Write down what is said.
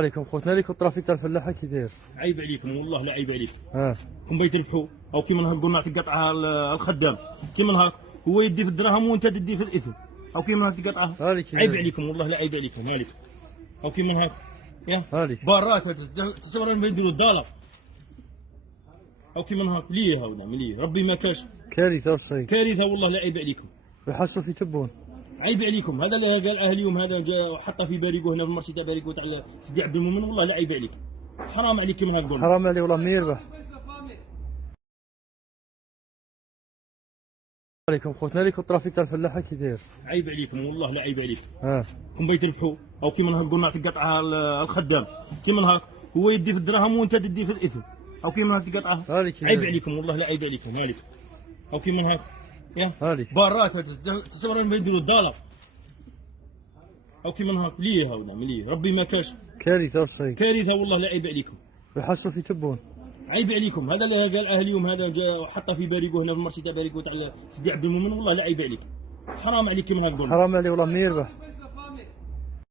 عليكم خوتنا ليكم الترافيك تاع الفلاحه كي داير؟ عيب عليكم والله لا عيب عليكم. كون بغيت تربحوا او كيما نقول نعطي قطعه الخدام كيما هاك، هو يدي في الدراهم وانت تدي في الاثم، او كيما هاك قطعه. عيب عليكم والله لا عيب عليكم مالك، او كيما هاك يا برات تصور ما يديروا الدولار، او كيما هاك ليه هاونا مليه ربي ما كاش. كارثه والله كارثه والله لا عيب عليكم. ويحسوا في تبون. عيب عليكم، هذا اللي قال اهليهم، هذا جا حطه في باريكو هنا في المرشي تاع باريكو تاع سيدي عبد المؤمن، والله لا عيب عليك، حرام عليك كيما هاك. حرام عليه والله ما يربح. عليكم خوتنا ليكم الترافيك تاع الفلاحه كي داير؟ عيب عليكم والله لا عيب عليكم. كون بغيت تربحوا او كيما نقول نعطي قطعه الخدام كيما هاك، هو يدي في الدراهم وانت تدي في الاثم، او كيما هاك قطعه. عيب عليكم والله لا عيب عليكم مالك، او كيما هاك يا برات تصور ما يديروا الدولار، او كيما هاك ليه هاونا مليه ربي ما كاش. كارثه والله كارثه والله لا عيب عليكم. ويحسوا في تبون. عيب عليكم، هذا اللي قال اهليهم، هذا جا حطه في باريكو هنا في المرشي تاع باريكو تاع سيدي عبد المؤمن، والله لا عيب عليك، حرام عليك كيما هاك. حرام عليه والله ما يربح.